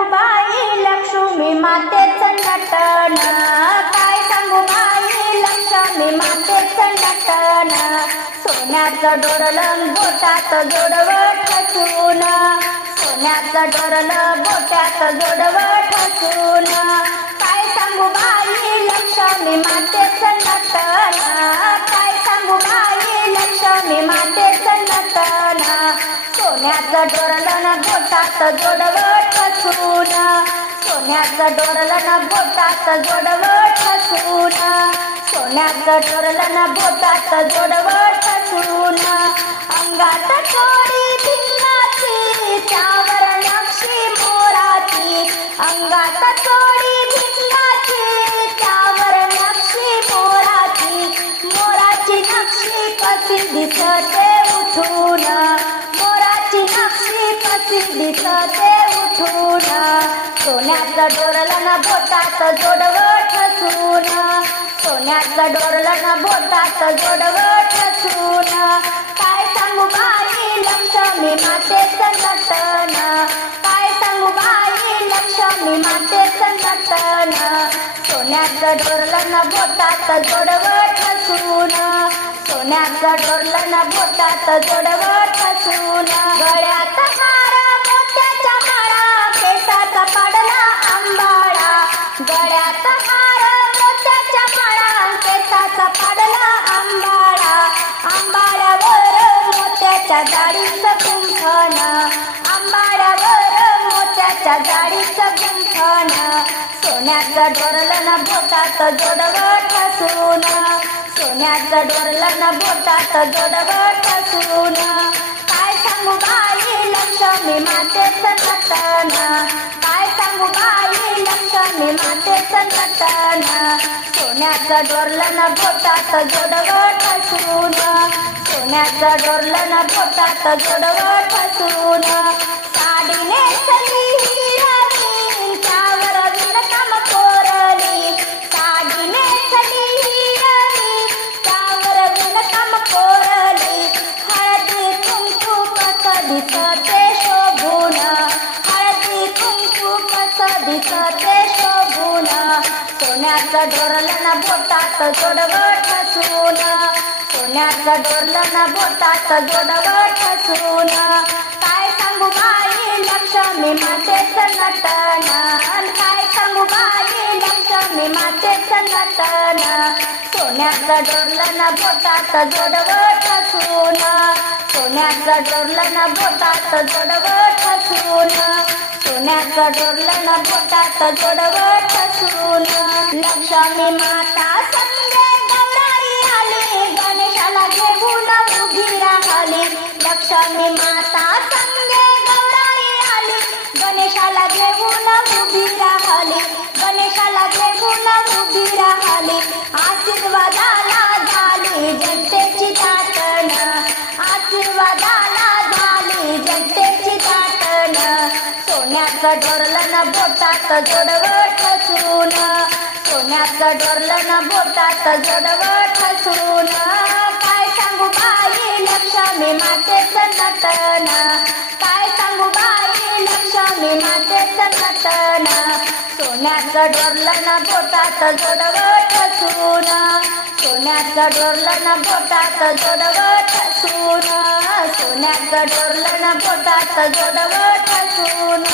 सांगू बाई लक्ष्मी मातेचं नटन, काय सांगू बाई लक्ष्मी मातेचं नटन. सोन्याचं डोरलं बोटात जोडवं ठसून, सोन्याचं डोरलं बोटात जोडवं ठसून. काय सांगू बाई लक्ष्मी मातेचं नटन, काय सांगू बाई लक्ष्मी मातेचं नटन. सोन्याचं डोरलं बोटात जोडवं ठसून, सोन्याचं डोरलं बोटात जोडवं ठसून, सोन्याचं डोरलं बोटात जोडवं ठसून. अंगात थोडी भिन्नाची त्यावर नक्षी मोराची, अंगात थोडी भिन्नाची त्यावर नक्षी मोराची. मोराची नक्षी कशी दिसते उठून, मोराची नक्षी कशी दिसते उठून. सोन्याचं डोरलं बोटात जोडवं ठसून, सोन्याचं डोरलं बोटात जोडवं ठसून. काय सांगू बाई लक्ष्मी मातेचं नटन, काय सांगू बाई लक्ष्मी मातेचं नटन. सोन्याचं डोरलं बोटात जोडवं ठसून, सोन्याचं डोरलं बोटात जोडवं ठसून. गळ्यात हार मोत्याच्या माळा, केसाचा पाडला आंबाळा. गळ्यात हार मोत्याच्या माळा, केसाचा पाडला आंबाळा. आंबाळ्यावर मोत्याच्या जाळीचं गुंफण, आंबाळ्यावर मोत्याच्या जाळीचं गुंफण. सोन्याचं डोरलं बोटात जोडवं ठसून, सोन्याचं डोरलं बोटात जोडवं ठसून. काय सांगू बाई लक्ष्मी मातेचं नटन, काय सांगू बाई लक्ष्मी मातेचं नटन. सोन्याचं डोरलं बोटात जोडवं ठसून, सोन्याचं डोरलं बोटात जोडवं ठसून. साडी नेसली हिरवी त्यावर विणकाम कोरली, साडी नेसली हिरवी त्यावर विणकाम कोरली. हळदी कुंकू कसं दिसते शोभून, हळदी कुंकू कसं दिसते शोभून. सोन्याचं डोरलं बोटात जोडवं ठसून, सोन्याचं डोरलं बोटात जोडवं ठसून. काय सांगू बाई लक्ष्मी मातेचं नटन, काय सांगू बाई लक्ष्मी मातेचं नटन. सोन्याचं डोरलं बोटात जोडवं ठसून, सोन्याचं डोरलं बोटात जोडवं ठसून, सोन्याचं डोरलं बोटात जोडवं ठसून. लक्ष्मी माता संगे गौराई आली, गणेशाला घेऊन उभी राहिली. लक्ष्मी माता संगे गौराई आली, गणेशाला घेऊन उभी राहिली, गणेशाला घेऊन उभी राहिली. आशीर्वादाला झाली जनतेची दाटन, आशीर्वादाला झाली जनतेची दाटन. सोन्याचं डोरलं बोटात जोडवं ठसून, सोन्याचं डोरलं बोटात जोडवं ठसून. काय सांगू बाई लक्ष्मी मातेचं नटन, काय सांगू बाई लक्ष्मी मातेचं नटन. सोन्याचं डोरलं बोटात जोडवं ठसून, सोन्याचं डोरलं बोटात जोडवं ठसून, सोन्याचं डोरलं बोटात जोडवं ठसून.